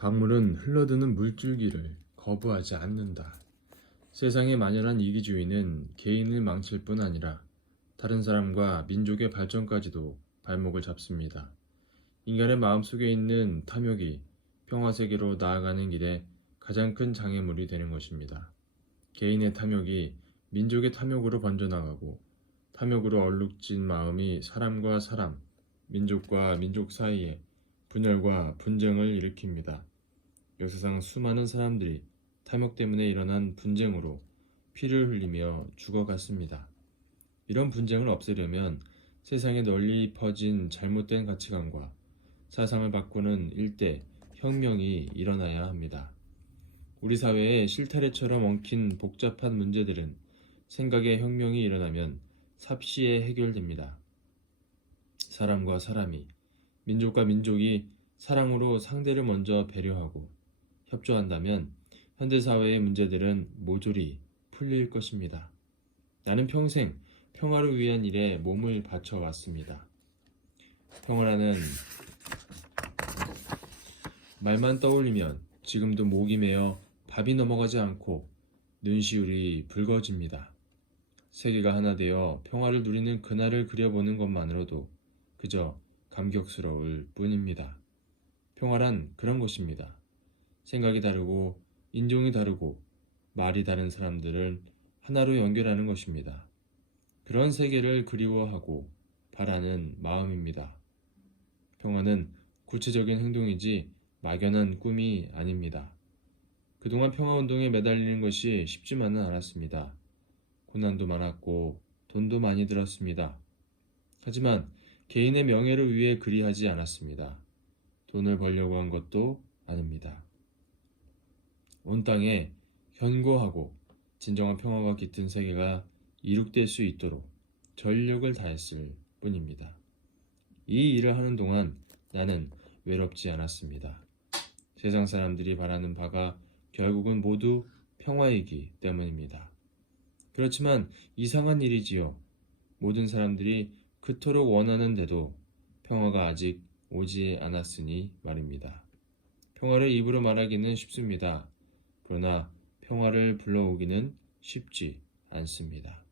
강물은 흘러드는 물줄기를 거부하지 않는다. 세상에 만연한 이기주의는 개인을 망칠 뿐 아니라 다른 사람과 민족의 발전까지도 발목을 잡습니다. 인간의 마음속에 있는 탐욕이 평화세계로 나아가는 길에 가장 큰 장애물이 되는 것입니다. 개인의 탐욕이 민족의 탐욕으로 번져나가고 탐욕으로 얼룩진 마음이 사람과 사람, 민족과 민족 사이에 분열과 분쟁을 일으킵니다. 역사상 수많은 사람들이 탐욕 때문에 일어난 분쟁으로 피를 흘리며 죽어갔습니다. 이런 분쟁을 없애려면 세상에 널리 퍼진 잘못된 가치관과 사상을 바꾸는 일대 혁명이 일어나야 합니다. 우리 사회에 실타래처럼 엉킨 복잡한 문제들은 생각의 혁명이 일어나면 삽시에 해결됩니다. 사람과 사람이, 민족과 민족이 사랑으로 상대를 먼저 배려하고 협조한다면 현대사회의 문제들은 모조리 풀릴 것입니다. 나는 평생 평화를 위한 일에 몸을 바쳐왔습니다. 평화라는 말만 떠올리면 지금도 목이 메어 밥이 넘어가지 않고 눈시울이 붉어집니다. 세계가 하나 되어 평화를 누리는 그날을 그려보는 것만으로도 그저 감격스러울 뿐입니다. 평화란 그런 것입니다. 생각이 다르고 인종이 다르고 말이 다른 사람들을 하나로 연결하는 것입니다. 그런 세계를 그리워하고 바라는 마음입니다. 평화는 구체적인 행동이지 막연한 꿈이 아닙니다. 그동안 평화운동에 매달리는 것이 쉽지만은 않았습니다. 고난도 많았고 돈도 많이 들었습니다. 하지만 개인의 명예를 위해 그리하지 않았습니다. 돈을 벌려고 한 것도 아닙니다. 온 땅에 견고하고 진정한 평화가 깃든 세계가 이룩될 수 있도록 전력을 다했을 뿐입니다. 이 일을 하는 동안 나는 외롭지 않았습니다. 세상 사람들이 바라는 바가 결국은 모두 평화이기 때문입니다. 그렇지만 이상한 일이지요. 모든 사람들이 그토록 원하는데도 평화가 아직 오지 않았으니 말입니다. 평화를 입으로 말하기는 쉽습니다. 그러나 평화를 불러오기는 쉽지 않습니다.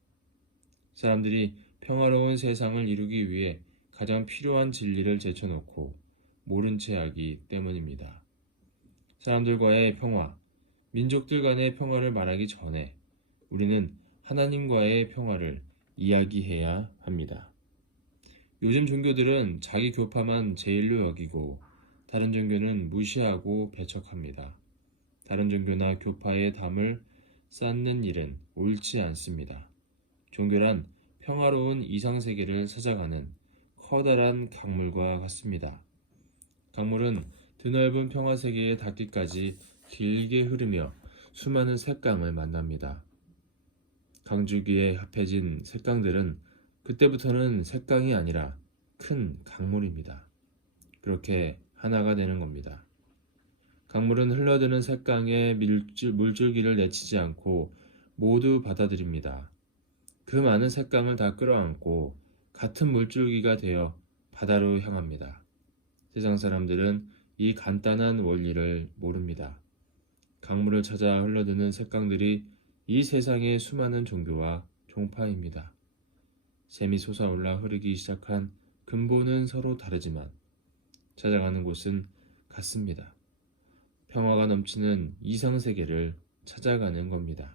사람들이 평화로운 세상을 이루기 위해 가장 필요한 진리를 제쳐놓고 모른 채 하기 때문입니다. 사람들과의 평화, 민족들 간의 평화를 말하기 전에 우리는 하나님과의 평화를 이야기해야 합니다. 요즘 종교들은 자기 교파만 제일로 여기고 다른 종교는 무시하고 배척합니다. 다른 종교나 교파의 담을 쌓는 일은 옳지 않습니다. 종교란 평화로운 이상세계를 찾아가는 커다란 강물과 같습니다. 강물은 드넓은 평화세계에 닿기까지 길게 흐르며 수많은 샛강을 만납니다. 강줄기에 합해진 샛강들은 그때부터는 샛강이 아니라 큰 강물입니다. 그렇게 하나가 되는 겁니다. 강물은 흘러드는 샛강의 물줄기를 내치지 않고 모두 받아들입니다. 그 많은 샛강을 다 끌어안고 같은 물줄기가 되어 바다로 향합니다. 세상 사람들은 이 간단한 원리를 모릅니다. 강물을 찾아 흘러드는 샛강들이 이 세상의 수많은 종교와 종파입니다. 샘이 솟아올라 흐르기 시작한 근본은 서로 다르지만 찾아가는 곳은 같습니다. 평화가 넘치는 이상세계를 찾아가는 겁니다.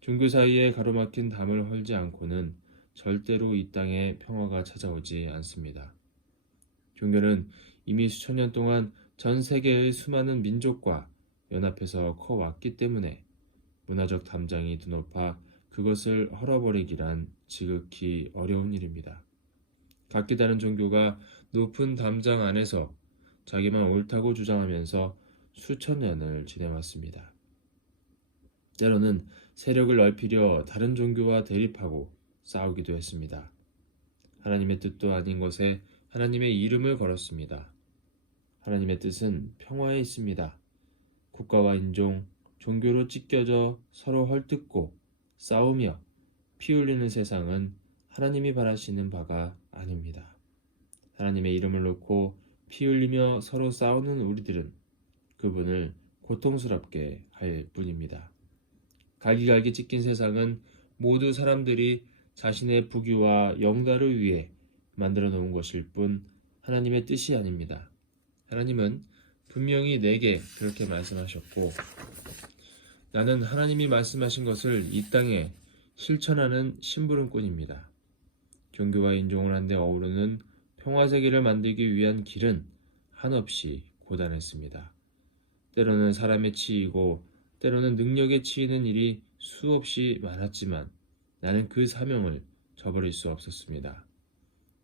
종교 사이에 가로막힌 담을 헐지 않고는 절대로 이 땅에 평화가 찾아오지 않습니다. 종교는 이미 수천 년 동안 전 세계의 수많은 민족과 연합해서 커왔기 때문에 문화적 담장이 드높아 그것을 헐어버리기란 지극히 어려운 일입니다. 각기 다른 종교가 높은 담장 안에서 자기만 옳다고 주장하면서 수천 년을 지내왔습니다. 때로는 세력을 넓히려 다른 종교와 대립하고 싸우기도 했습니다. 하나님의 뜻도 아닌 것에 하나님의 이름을 걸었습니다. 하나님의 뜻은 평화에 있습니다. 국가와 인종, 종교로 찢겨져 서로 헐뜯고 싸우며 피 흘리는 세상은 하나님이 바라시는 바가 아닙니다. 하나님의 이름을 놓고 피 흘리며 서로 싸우는 우리들은 그분을 고통스럽게 할 뿐입니다. 갈기갈기 찢긴 세상은 모두 사람들이 자신의 부귀와 영달을 위해 만들어 놓은 것일 뿐 하나님의 뜻이 아닙니다. 하나님은 분명히 내게 그렇게 말씀하셨고, 나는 하나님이 말씀하신 것을 이 땅에 실천하는 심부름꾼입니다. 종교와 인종을 한데 어우르는 평화세계를 만들기 위한 길은 한없이 고단했습니다. 때로는 사람에 치이고 때로는 능력에 치이는 일이 수없이 많았지만 나는 그 사명을 저버릴 수 없었습니다.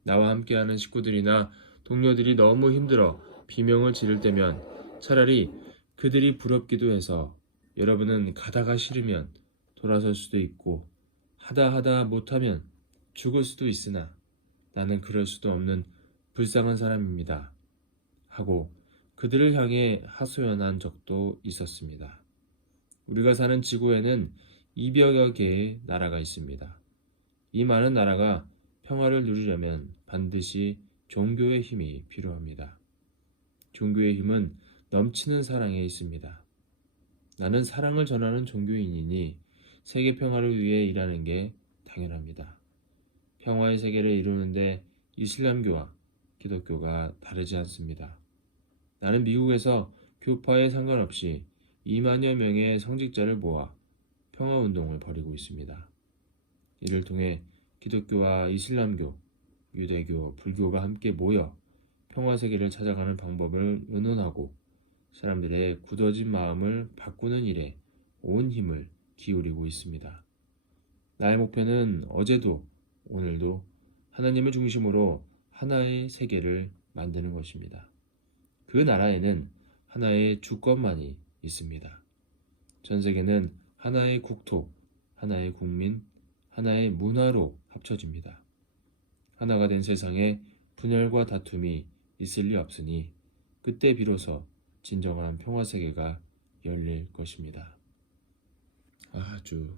나와 함께하는 식구들이나 동료들이 너무 힘들어 비명을 지를 때면 차라리 그들이 부럽기도 해서 여러분은 가다가 싫으면 돌아설 수도 있고 하다 못하면 죽을 수도 있으나 나는 그럴 수도 없는 불쌍한 사람입니다. 하고 그들을 향해 하소연한 적도 있었습니다. 우리가 사는 지구에는 200여 개의 나라가 있습니다. 이 많은 나라가 평화를 누리려면 반드시 종교의 힘이 필요합니다. 종교의 힘은 넘치는 사랑에 있습니다. 나는 사랑을 전하는 종교인이니 세계 평화를 위해 일하는 게 당연합니다. 평화의 세계를 이루는데 이슬람교와 기독교가 다르지 않습니다. 나는 미국에서 교파에 상관없이 2만여 명의 성직자를 모아 평화운동을 벌이고 있습니다. 이를 통해 기독교와 이슬람교, 유대교, 불교가 함께 모여 평화세계를 찾아가는 방법을 의논하고 사람들의 굳어진 마음을 바꾸는 일에 온 힘을 기울이고 있습니다. 나의 목표는 어제도 오늘도 하나님을 중심으로 하나의 세계를 만드는 것입니다. 그 나라에는 하나의 주권만이 있습니다. 전 세계는 하나의 국토, 하나의 국민, 하나의 문화로 합쳐집니다. 하나가 된 세상에 분열과 다툼이 있을 리 없으니 그때 비로소 진정한 평화세계가 열릴 것입니다. 아주